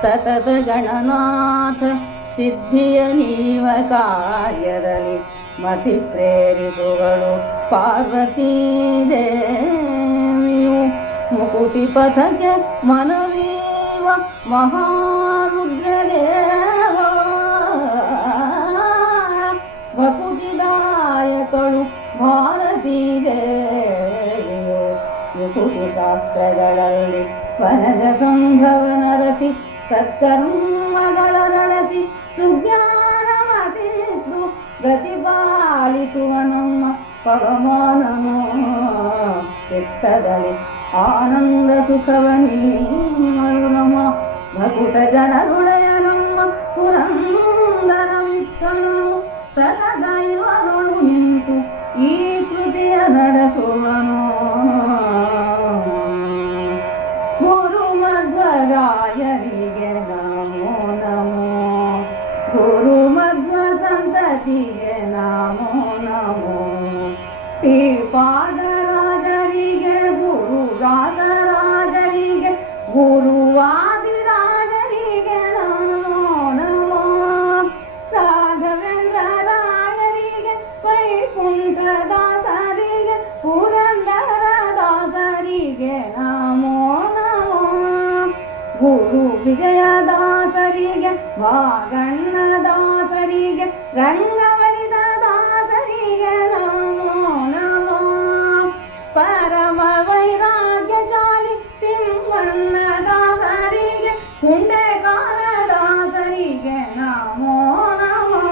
ಸತತ ಗಣನಾಥ ಸಿದ್ಧಿಯ ನೀವ ಕಾರ್ಯದಲ್ಲಿ ಮತಿ ಪ್ರೇರಿತುಗಳು ಪಾರ್ವತೀ ದೇವಿಯು ಮುಕುತಿ ಪಥಕ್ಕೆ ಮನವೀವ ಮಹಾರುದ್ರದೇವ ವಕುತಿದಾಯಕಳು ಭಾರತೀ ದೇವಿಯು ಮುಕುತಿ ಶಾಸ್ತ್ರಗಳಲ್ಲಿ ವನಜ ಸಂಭವನ ರತಿ ಸತ್ಕರ್ಮಗಳ ನಡೆಸಿ ಸುಜ್ಞಾನಮತಿಸು ಗತಿಪಾಲಿಸುವ ನಮ್ಮ ಪವಮಾನನು ಚಿತ್ತದಲ್ಲಿ ಆನಂದ ಸುಖವನೀಗಳು ನಮ್ಮ ಭಕುತ ಜನರುಳೆಯ ನಮ್ಮ ಪುರಂದರ ವಿಠಲನು ಸದೈವರುಳು ನಿಂತು ಈ ಕೃತಿಯ ನಡೆಸುವನು. ಗುರು ಮಧ್ವರಾಯರಿಗೆ ನಮೋ ನಮೋ, ಗುರು ಮಧ್ವ ಸಂತತಿಗೆ ನಮೋ ನಮೋ, ಈ ಪಾದರಾಜರಿಗೆ ಗುರು ರಾಜರಾಜರಿಗೆ ಗುರುವಾದಿರಾಜರಿಗೆ ನಮೋ ನಮೋ, ರಾಘವೇಂದ್ರರಾಯರಿಗೆ ವೈಕುಂಠದಾಸರಿಗೆ ಪುರಂದರದಾಸರಿಗೆ ನಮೋ ನಮೋ, ಗುರು ವಿಜಯದಾಸರಿಗೆ ವಾಗಣ್ಣದಾಸರಿಗೆ ರಂಗವಲಿದ ದಾಸರಿಗೆ ನಮೋ ನಮೋ, ಪರಮ ವೈರಾಗ್ಯಶಾಲಿ ತಿಮ್ಮಣ್ಣದಾಸರಿಗೆ ಹುಂಡೆಕಾರದಾಸರಿಗೆ ನಮೋ ನಮೋ,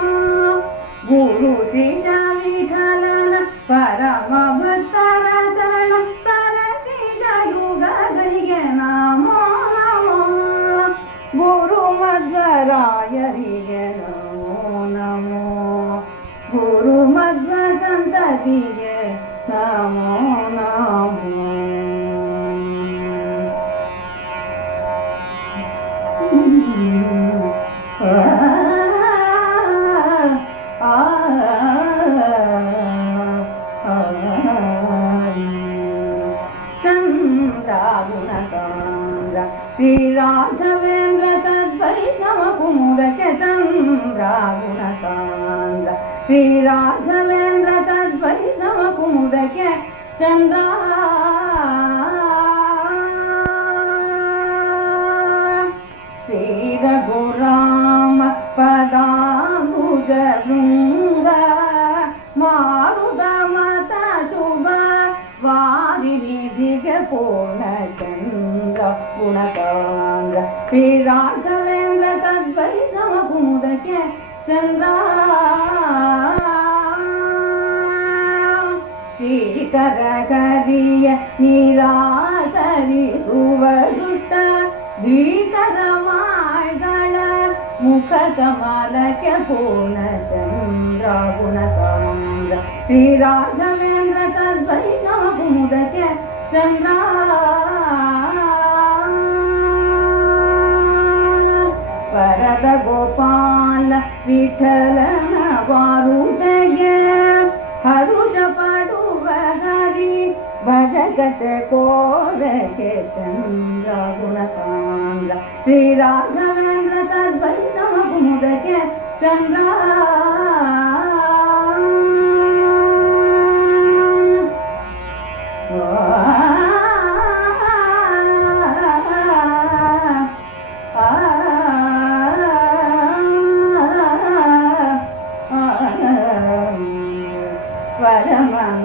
ಗುರು ಶ್ರೀಜ ವಿಠಲನ ಪರಮ ಭಕ್ತರ ಶರಣ ಸರಸಿಜ ಯುಗಗಳಿಗೆ ನಮೋ ನಮೋ, ಗುರು ಮಧ್ವರಾಯರಿಗೆ ನಮೋ ನಮೋ, ಗುರು ಮಧ್ವ ಸಂತತಿಗೆ ನಮೋ ನಮೋ. ಚಂದ್ರಾಗುಣಕಾಂದ್ರ ಶ್ರೀ ರಾಘವೇಂದ್ರ ತದ್ವೈಷ್ಣವ ಕುಮುದಕ್ಕೆ, ಚಂದ್ರಾಗುಣಕಾಂದ್ರ ಶ್ರೀ ರಾಘವೇಂದ್ರ ತದ್ವೈಷ್ಣವ ಕುಮುದಕ್ಕೆ, ಚಂದ್ರ ಶ್ರೀ ರಘುರಾಮ ಪದಾಂಬುಜ ಶೃಂಗ ಮಾರುತ ಮತ ಶುಭ ವಾರಿ ನಿಧಿಗೆ ಪೂರ್ಣ ಚಂದ್ರ ಗುಣಕಾಂದ್ರ ಶ್ರೀ ರಾಘವೇಂದ್ರ ತದ್ವೈಷ್ಣವ ಕುಮುದಕ್ಕೆ, ಚಂದ್ರ ಶ್ರೀಕರ ಕರಿಯ ನಿರಾಸರಿಸುವ ದುಷ್ಟ ಭೀಕರ ಮಾಯಗಳ ಮುಖ ಕಮಲಕ್ಕೆ ಪೂರ್ಣ ಚಂದ್ರ ಗುಣಕಾಂದ್ರ ಶ್ರೀ ರಾಘವೇಂದ್ರ ತದ್ವೈಷ್ಣವ ಕುಮುದಕ್ಕೆ, ಚಂದ್ರ ವರದ ಗೋಪಾಲ ವಿಠಲನ ವಾರುದಗೆ ಹರುಷ ಪಡುವ ಹರಿ ಭಜಗತ ಕೋರಕ್ಕೆ, ಚಂದ್ರ ಗುಣಕಾಂದ್ರ ಶ್ರೀ ರಾಘವೇಂದ್ರ ತದ್ವೈಷ್ಣವ ಕುಮುದಕ್ಕೆ, ಚಂದ್ರ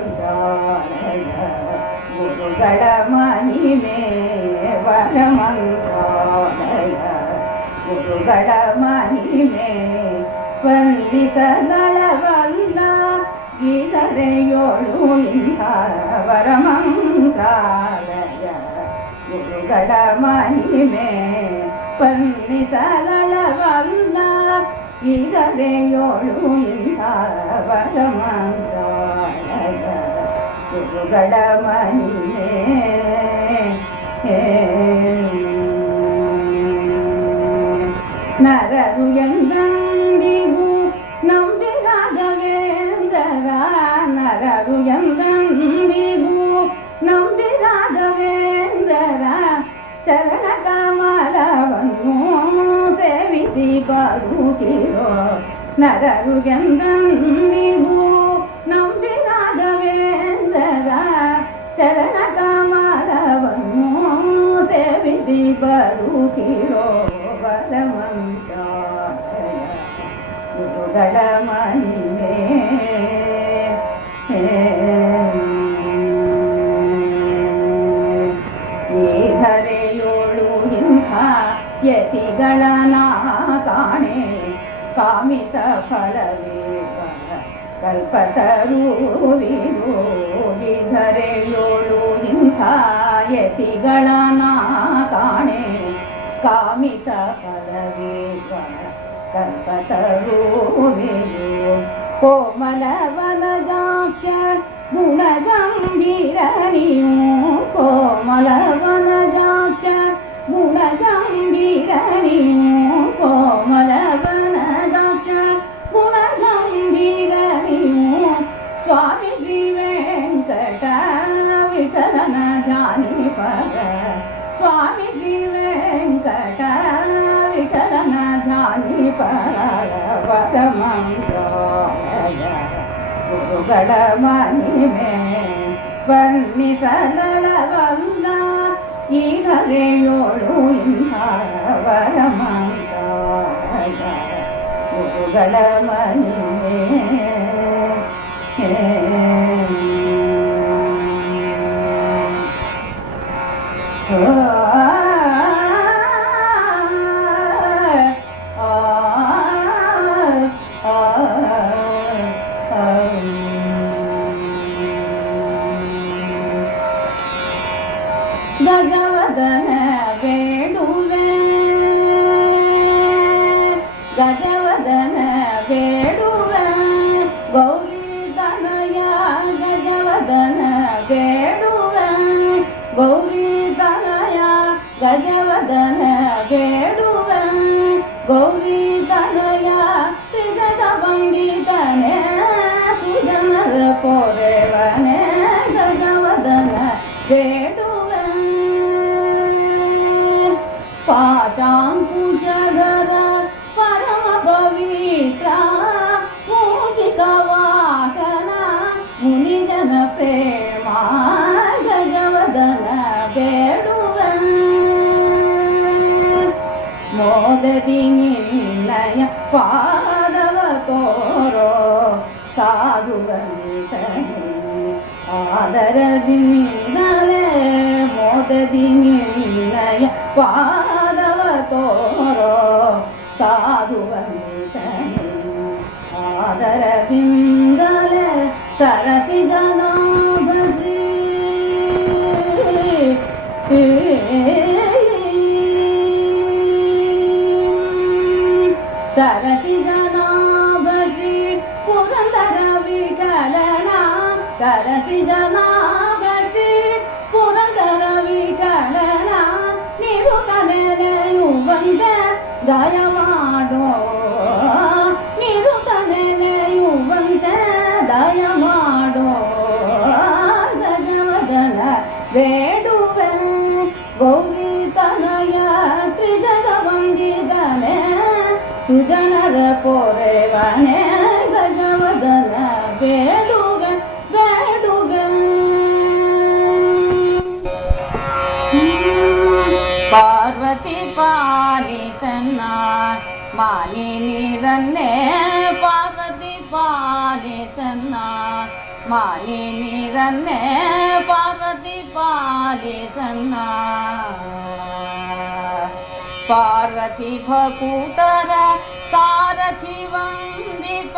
ವರಮಂದಾಲಯ ಗುರುಗಳ ಮಹಿಮೆ, ವರಮಂದಾಲಯ ಗುರುಗಳ ಮಹಿಮೆ ವಂದಿತದಳವಲ್ಲ ಗೀತರೆಯೋಳು ಇಂಥ ವರಮಂದಾಲಯ ಗುರುಗಳ ಮಹಿಮೆ ವಂದಿತದಳವಲ್ಲ ಗೀತರೆಯೋಳು ಇಂಥ ವರಮಂದಾಲಯ ಗುರುಗಳ ಮಹಿಮೆ. ನರರು ನಂಬಿ ರಾಘವೇಂದ್ರರ ಚರಣ ಕಮಲವನ್ನು ಸೇವಿಸಿ ಬರುತ್ತಿರೋ ನರರು ಎಂದೆಂದಿಗೂ ನಂಬಿ ರಾಘವೇಂದ್ರರ ಚರಣ ಕಮಲವನ್ನು ಸೇವಿಸಿ ಬರುತ್ತಿರೋ ಬಲವಂತಾಯ ಗುರುಗಳ ಮಹಿಮೆ ಧರೆಯೋಳು ಇಂಥ ಯತಿಗಳನ ಕಾಣೆ ಕಾಮಿತ ಫಲವೇ ಕಲ್ಪತರುವಿದು ಧರೆಯೋಳು ಇಂಥ ಯತಿಗಳನ ಕಾಣೆ ಕಾಮಿತ ಫಲವೇ ಕಲ್ಪತರುವಿದು ಕೋಮಲವನಜಾಕ್ಷ ಗುಣಗಂಭೀರನಿಯು ಕೋಮಲವನಜಾಕ್ಷ ಗುಣಗಂಭೀರನಿಯು ಕೋಮಲವನಜಾಕ್ಷ ಗುಣಗಂಭೀರನಿಯು ಸ್ವಾಮಿ ಶ್ರೀ ವೆಂಕಟ ವಿಠಲನ ಧ್ಯಾನಿಪರ ಸ್ವಾಮಿ ಶ್ರೀ ವೆಂಕಟ ವಿಠಲನ ಧ್ಯಾನಿಪರ ವರಮಂತ್ರಾಲಯ ಗುರುಗಳ ಮಹಿಮೆ ವರ್ಣಿಸಲವಲ್ಲ ಈ ಹರೆಯೋಳು ವರಮಂತ್ರಾಲಯ ಗುರುಗಳ ಮಹಿಮೆ ಗಜವದನ ಬೇಡುವೆ ಗಜವದನ ಬೇಡುವೆ ಗೌರಿ ತನಯ ಗಜವದನ ಬೇಡುವೆ ಗೌರಿ ತನಯ ಗಜವದನ ಬೇಡುವೆ ಗೌರಿ ತನಯ ಸಿಗದ ಬಂದಿತನೆ ಸುಜನರ ಪೊರೆವನೆ ಗಜವದನ ಬೇಡುವೆ ಪಾಶಾಂಕುಶಧರ ಪರಮ ಪವಿತ್ರ ಮೂಷಿಕ ವಾಸನ ಮುನಿಜನ ಪ್ರೇಮ ಗಜವದನ ಬೇಡುವೆ ಮೋದದಿ ನಿನ್ನಯ ಪಾದವ ತೋರೋ ಸಾಧುವಂತನೆ ಆದರದಿಂದಲೇ ಮೋದದಿ ನಿನ್ನಯ ಪಾದವ ತೋರೋ ಸಾಧುವಂತನೆ ಆದರದಿಂದಲೇ ಸರಸಿ ಜನಾಭಿ ಸರಸಿ ಜನಾಭಿ ಪುರಂದರ ವಿಠಲನ ಸರಸಿ ಜನಾಭಿ ಪುರಂದರ ವಿಠಲನ ನಿರುತನೆಯುವಂತೆ ದಯಮಾಡೋ ನಿರುತನೆಯುವಂತೆ ದಯಮಾಡೋ ಗಜವದನ ಬೇಡುವೆ ಗೌರಿ ತನಯ ತ್ರಿಜಗ ಬಂದಿದನೆ ಸುಜನರ ಪೊರೆವನೆ ಗಜವದನ ಬೇಡುವೆ ಬೇಡುವೆ ಪಾರ್ವತಿ ಪಾಲಿತನ್ನ ಮಾಲಿನಿರನ್ನೇ ಪಾರ್ವತಿ ಪಾಲಿತನ್ನ ಮಾಲಿನಿರನ್ನೇ ಪಾರ್ವತಿ ಪಾಲಿತನ್ನ ಪಾರ್ವತಿ ಭಕೂಟರ ಸಾರಥಿ ವಂದಿಪ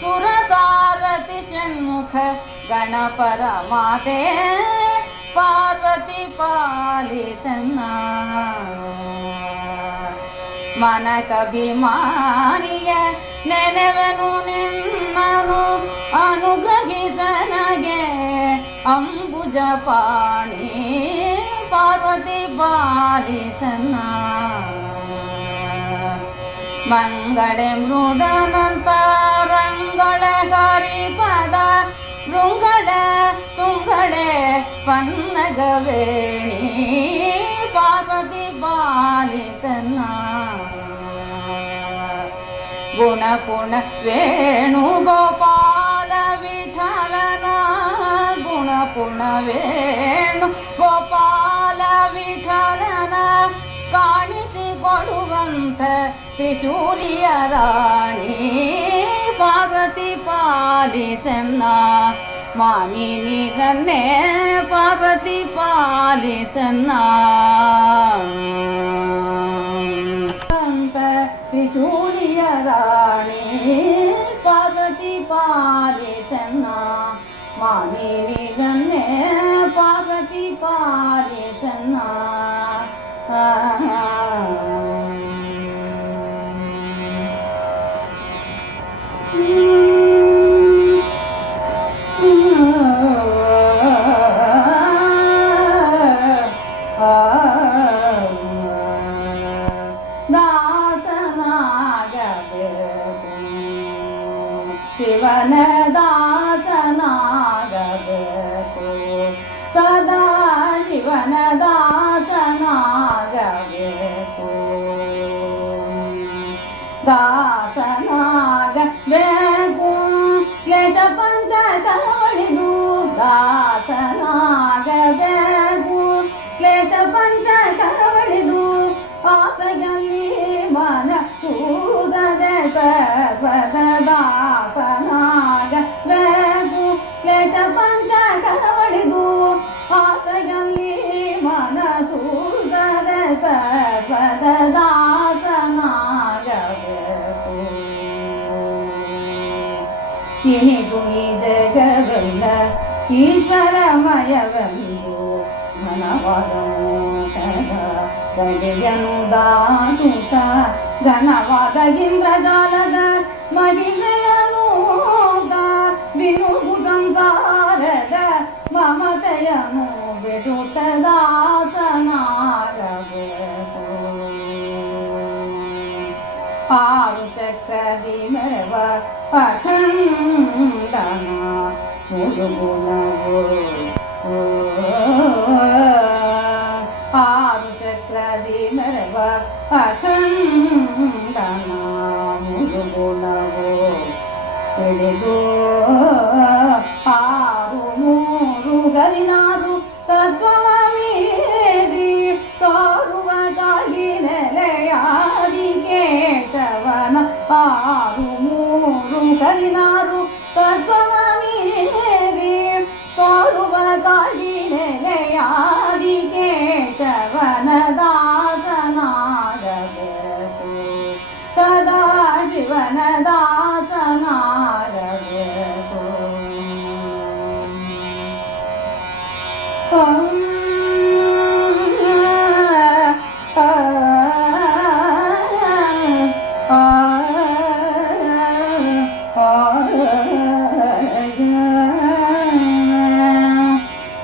ಸುರ ಸಾರಥಿ ಷಣ್ಮುಖ ಗಣಪರ ಮಾತೆ ಪಾರ್ವತಿ ಪಾಲಿತನ್ನ ಮನಕಭಿಮಾನಿಯ ನೆನೆವನು ನಿನ್ನನು ಅನುಗ್ರಹಿಸನಗೆ ಅಂಬುಜ ಪಾಣಿ ಪಾರ್ವತಿ ಪಾಲಿತನ್ನ ಮಂಗಳೆ ಮೃಡನಂತರಂಗಳ ಹರಿಪದ ಋಂಗಳ ತುಂಗಳೆ ಪನ್ನಗವೇಣಿ ಪಾರ್ವತಿ ಪಾಲಿತನ ಗುಣ ಪುಣ ವೇಣು ಗೋಪಾಲ ವಿಠಲನ ಗುಣ ಪುಣ ವೇಣು ಗೋಪಾಲ ವಿಠಲನ ಕಾಣಿಸಿಕೊಡುವಂತ ತ್ರಿಶೂಲಿಯ ರಾಣಿ ಪಾರ್ವತಿ ಪಾಲಿಸನ್ನ ಮಾನಿನಿ ಕನ್ನೆ ಪಾರ್ವತಿ ಪಾಲಿಸನ್ನ ತ್ರಿಶೂಲಿಯ ರಾಣಿ ಪಾರ್ವತಿ ಪಾಲಿಸನ್ನ ಮಾನಿನಿ ಕನ್ನೆ ಪಾರ್ವತಿ ಪಾಲಿಸನ್ನ ಶಿವನ ದಾಸನಾಗಬೇಕು ಸದಾ ಶಿವನ ದಾಸನಾಗಬೇಕು ದಾಸನಾಗಬೇಕು ಕ್ಲೇಶ ಪಂಚ ಕವಳಿದು ದಾಸನಾಗಬೇಕು ಕ್ಲೇಶ ಪಂಚ ಕವಳಿದು ಆಸೆಯಲ್ಲಿ ಮನ ಕೂದದೆ ಸರ್ವದ ದಾಸನಾಗಬೇಕು ಕ್ಲೇಶ ಪಂಚ ಕವಳಿದು ಆಸೆಯಲ್ಲಿ ಮನ ಕೂದದೆ ಸರ್ವದ ದಾಸನಾಗಬೇಕು ಇನಿಗೂ ಈ ಜಗವೆಲ್ಲ ಈಶ್ವರಮಯವೆಂದು ಘನವಾದ ಗಡಿಯನು ದಾಟುತ್ತ ಘನವಾದ ಇಂದ್ರಜಾಲದ ಮಹಿಮೆಯನು ಬಿರುಗು ಸಂಸಾರದ ಮಮತೆಯನು ಬಿಡುತ್ತ ದಾಸನಾಗಬೇಕು ಆರು ಚಕ್ರದಿ ಮೆರವ ಅಖಂಡನ ಮುರುಗುಣವು ಆರು ಚಕ್ರದಿ ಮೆರವ ಅಖಂಡನ ಮುರುಗುಣವು ತಿಳಿದು ಆರು ಮೂರು ಗರಿನಾರು ತತ್ವವ ಮೀರಿ ತೋರುವುದಾಗಿ ನೆಲೆಯಾಡಿ ಕೇಶವನ ಆರು ಮೂರು ಗರಿನಾರು ತತ್ವವ ಮೀರಿ ತೋರುವುದಾಗಿ ನೆಲೆಯಾಡಿ ಕೇಶವನ ದಾಸನಾಗಬೇಕು ಸದಾ ಶಿವನ ದಾಸನಾಗಬೇಕು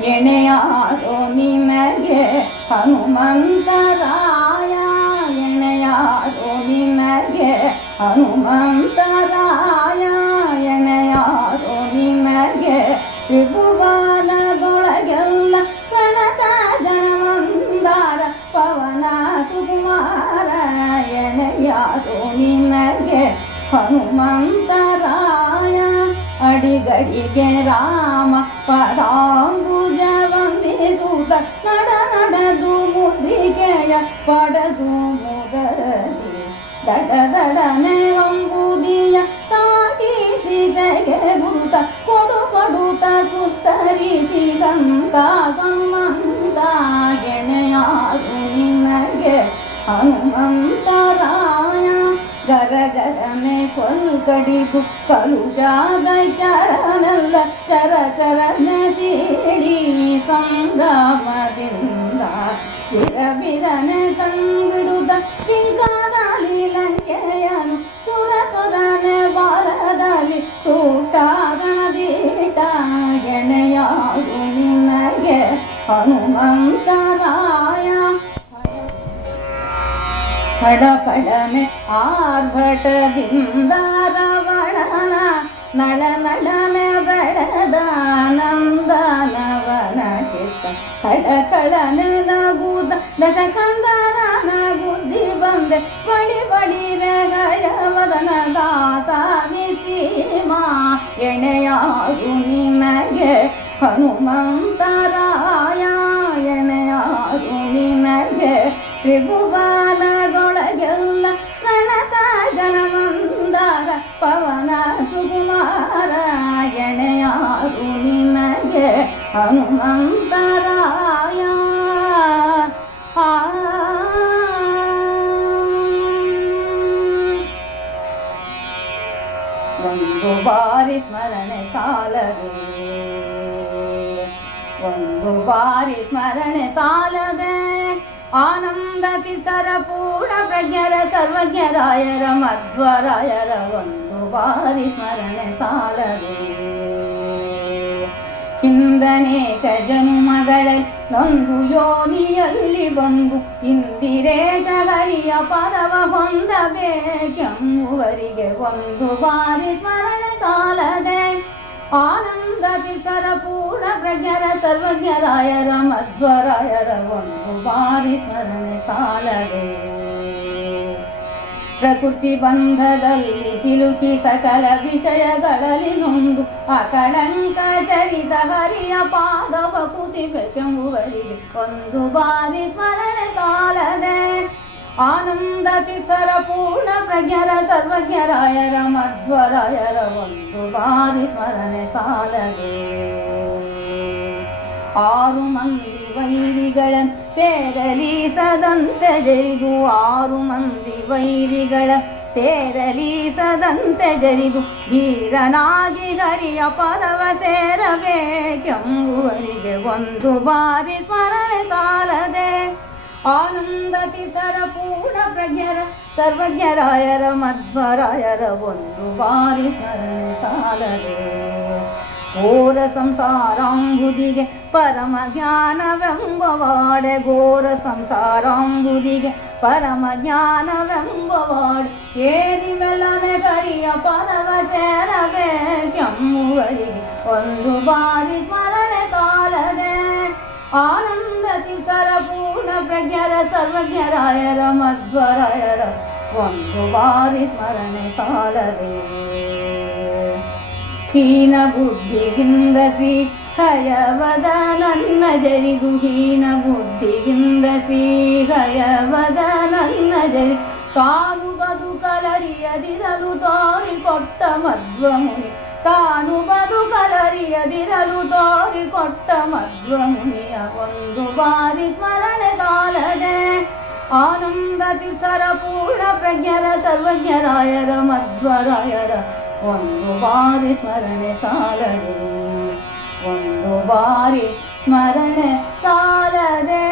ಎಣೆಯಾರೋ ನಿಮಗೆ ಹನುಮಂತರಾಯ ಎಣೆಯಾರೋ ನಿಮಗೆ ಹನುಮಂತರಾಯ ಎಣೆಯಾರೋ ನಿಮಗೆ ತ್ರಿಭುವನದೊಳಗೆಲ್ಲ ಕನಕ ಜನಮಂದಾರ ಪವನ ಸುಕುಮಾರ ಎಣೆಯಾರೋ ನಿಮಗೆ ಹನುಮಂತರಾಯ ಅಡಿಗಡಿಗೆ ರಾಮ ಪದಾಂಬುಜ ವಂದಿಸುತ್ತ ನಡೆದು ಮುದ್ರಿಕೆಯ ಪಡೆದು ಮುದರದಿ ದಡದಡನೆ ಅಂಬುದಿಯ ತಾಕಿಸಿ ತೆಗೆ ಗುರುತ ಕೊಡುತ್ತ ಸುತ್ತರಿಸಿ ಗಂಗ ಸಂಬಂಧ ಗೆಣೆಯಾರು ನಿಮಗೆ ಹನುಮಂತರಾಯ ಗರಗರನೆ ಕೊಲ್ಕಡಿದು ಕಲುಷಾದ ಚರನೆಲ್ಲ ಚರನೆ ತೀಡಿ ಸಂಭ್ರಮದಿಂದ ಬಿರಬಿರನೆ ತಂಗಿಡುತ್ತ ಪಿಂಗಾದಲ್ಲಿ ಲಂಕೆಯನು ಸುರಸುರನೆ ಬಾಲದಲ್ಲಿ ಸೂಟಾಗಣದೀಟ ಗೆಣೆಯಾರು ನಿಮಗೆ ಹನುಮಂತರಾಯ ಕಡಕಡನೆ ಆರ್ಭಟದಿಂದ ರಾವಣನ ನಳನಳನೆ ಬೆಳೆದ ನಂದನವನ ಚಿತ್ತ ಕಳಕಳನೆ ನಗುದ ದಶಕಂದನ ಬುದ್ಧಿ ಬಂದೆ ಬಳಿ ಬಳಿ ರೇಗಯವದನ ದಾತ ವಿಸೀಮಾ ಎಣೆಯಾರು ನಿನಗೆ ಹನುಮಂತರಾಯ ಎಣೆಯಾರು ನಿನಗೆ ತ್ರಿಭುವನದೊಳಗೆಲ್ಲ ಪ್ರಣತ ಜನಮಂದಾರ ಪವನ ಸುಕುಮಾರ ಎಣೆಯಾರು ನಿನಗೆ ಹನುಮಂತರಾಯ ಒಂದು ಬಾರಿ ಸ್ಮರಣೆ ಸಾಲದೆ ಒಂದು ಬಾರಿ ಸ್ಮರಣೆ ಸಾಲದೆ ಆನಂದ ತೀರ್ಥರ ಪೂರ್ಣ ಪ್ರಜ್ಞರ ಸರ್ವಜ್ಞರಾಯರ ಮಧ್ವರಾಯರ ಒಂದು ಬಾರಿ ಸ್ಮರಣೆ ಸಾಲದೆ ಹಿಂದನೇಕ ಜನುಮಗಳಲ್ಲಿ ನೊಂದು ಯೋನಿಯಲ್ಲಿ ಬಂದು ಇಂದಿರೇಶ ಹರಿಯ ಪರವ ಹೊಂದಬೇಕೆಂಬುವರಿಗೆ ಒಂದು ಬಾರಿ ಸ್ಮರಣೆ ಸಾಲದೆ ಆನಂದ ತೀರ್ಥರ ಪೂರ್ಣ ಪ್ರಜ್ಞರ ಸರ್ವಜ್ಞರಾಯರ ಮಧ್ವರಾಯರ ಒಂದು ಬಾರಿ ಸ್ಮರಣೆ ಸಾಲದೆ ಪ್ರಕೃತಿ ಬಂಧದಲ್ಲಿ ಸಿಲುಕಿ ಸಕಲ ವಿಷಯಗಳಲ್ಲಿ ನೊಂದು ಅಕಳಂಕ ಚರಿತ ಹರಿಯ ಪಾದವ ಕುತಿಬೇಕೆಂಬುವರಿಗೆ ಒಂದು ಬಾರಿ ಸ್ಮರಣೆ ಸಾಲದೆ ಆನಂದ ತೀರ್ಥರ ಪೂರ್ಣ ಪ್ರಜ್ಞರ ಸರ್ವಜ್ಞರಾಯರ ಮಧ್ವರಾಯರ ಒಂದು ಬಾರಿ ಸ್ಮರಣೆ ಸಾಲದೆ ಆರು ಮಂದಿ ವೈರಿಗಳ ಸೇರಲೀಸದಂತೆ ಜರಿದು ಆರು ಮಂದಿ ವೈರಿಗಳ ಸೇರಲೀಸದಂತೆ ಜರಿದು ಧೀರನಾಗಿ ಹರಿಯ ಪದವ ಸೇರಬೇಕೆಂಬುವರಿಗೆ ಒಂದು ಬಾರಿ ಸ್ಮರಣೆ ಸಾಲದೆ ಆನಂದ ತೀರ್ಥರ ಪೂರ್ಣ ಪ್ರಜ್ಞರ ಸರ್ವಜ್ಞರಾಯರ ಮಧ್ವರಾಯರ ಒಂದು ಬಾರಿ ಸ್ಮರಣೆ ಸಾಲದೆ ಘೋರ ಸಂಸಾರಾಂಬುದಿಗೆ ಪರಮ ಜ್ಞಾನವೆಂಬವಾಡೆ ಘೋರ ಸಂಸಾರಾಂಬುದಿಗೆ ಪರಮ ಜ್ಞಾನವೆಂಬವಾಡೆ ಏರಿ ಮೆಲ್ಲನೆ ಹರಿಯ ಪದವ ಸೇರಬೇಕೆಂಬುವರಿಗೆ ಒಂದು ಬಾರಿ ಸ್ಮರಣೆ ಸಾಲದೆ ಆನಂದ ತೀರ್ಥರ ಪೂರ್ಣ ಪ್ರಜ್ಞರ ಸರ್ವಜ್ಞರಾಯರ ಮಧ್ವರಾಯರ ಒಂದು ಬಾರಿ ಸ್ಮರಣೆ ಸಾಲದೆ ಹೀನ ಬುದ್ಧಿಗಿಂದ ಶ್ರೀಹಯವದ ನನ್ನ ಜರಿದು ಹೀನ ಬುದ್ಧಿಗಿಂದ ಶ್ರೀಹಯವದ ನನ್ನ ಜರಿ ತಾನು ಬದುಕಲರಿಯದಿರಲು ತೋರಿಕೊಟ್ಟ ಮಧ್ವಮುನಿ ತಾನು ಬದುಕಲರಿಯದಿರಲು ತೋರಿಕೊಟ್ಟ ಮಧ್ವಮುನಿಯ ಒಂದು ಬಾರಿ ಸ್ಮರಣೆ ಸಾಲದೆ ಆನಂದ ತೀರ್ಥರ ಪೂರ್ಣ ಪ್ರಜ್ಞರ ಸರ್ವಜ್ಞರಾಯರ ಮಧ್ವರಾಯರ ಒಂದು ಬಾರಿ ಸ್ಮರಣೆ ಸಾಲದೆ ಒಂದು ಬಾರಿ ಸ್ಮರಣೆ ಸಾಲದೆ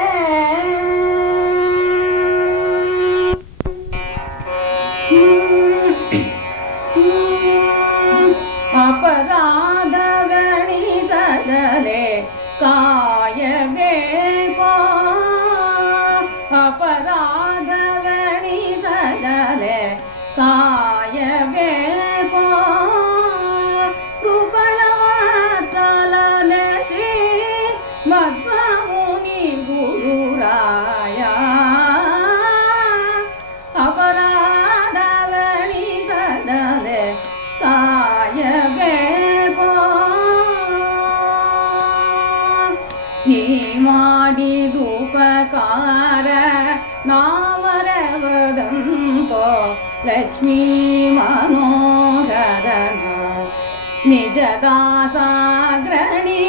ಅಪರಾಧ ಗಣಿತದಲೆ ಕಾಯಬೇಕೋ ಅಪರಾಧ ಗಣಿತದಲೆ ಕಾಯಬೇಕೋ ಕೃಪಣವಾತಲನೆ ಶ್ರೀ ಮಧ್ವಮುನಿ ಗುರುರಾಯ ಅಪರಾಧ ಗಣಿತದಲೆ ಕಾಯಬೇಕೋ ನೀ ಮಾಡಿದುಪಕಾರ ನಾವರವದಂತೋ ಲಕ್ಷ್ಮೀ ಮನೋಹರನ ನಿಜ ದಾಸಾಗ್ರಣಿ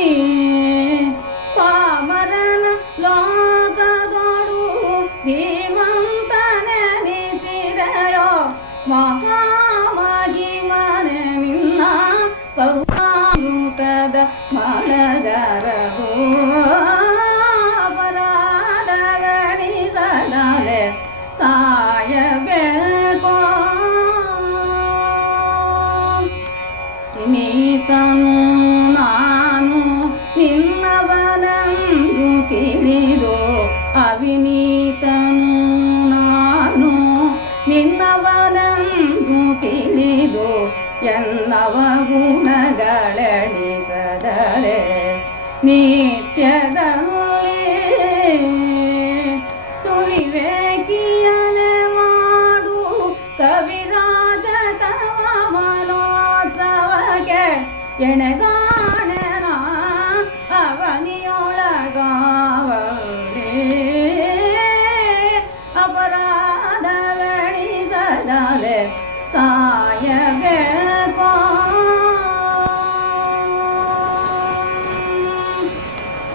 ಪಾಮರನ ಲೋಕದೊಡು ಧೀಮಂತನೆನಿಸಿದೆಯೋ ಮಹಾಮಹಿಮನೆ ನಿನ್ನ ಪೌರಾಮೃತದ ಮಳಗರದು ಅಪರಾಧ ಗಣಿಸದಲೆ ಕಾಯಬೇಕೋ ನೀತನು ನಾನು ನಿನ್ನವನೆಂದು ತಿಳಿದು ಅವಿನೀತನು ನಾನು ನಿನ್ನವನೆಂದು ತಿಳಿದು ಎನ್ನವ ಗುಣಗಳೆಣಿಸದರೆ ನಿತ್ಯದ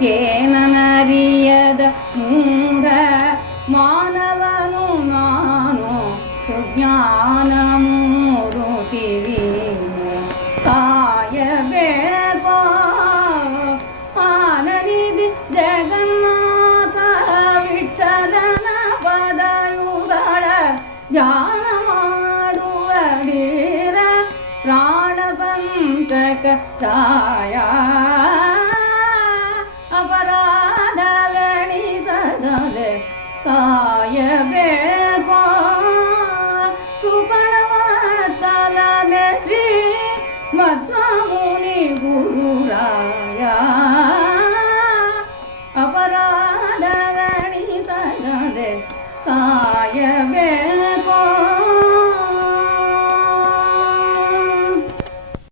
ಏನನರಿಯದ ಮೂಢ ಮಾನವನು ನಾನು ಸುಜ್ಞಾನ ಮೂರುತಿವೀನೆ ಕಾಯಬೇಕೋ ಆನನಿಧಿ ಜಗನ್ನಾಥ ವಿಠಲನ ಪದಯುಗಳ ಧ್ಯಾನ ಮಾಡುವ ಧೀರ ಪ್ರಾಣ ಪಂಚಕ ಛಾಯ ಅಪರಾಧವೆಣಿಸದಲೆ ಕಾಯಬೇಕೋ ಕೃಪಣವತ್ತಲನೆ ಶ್ರೀ ಮಧ್ವಮುನಿ ಗುರುರಾಯ ಅಪರಾಧವೆಣಿಸದಲೆ ಕಾಯಬೇಕೋ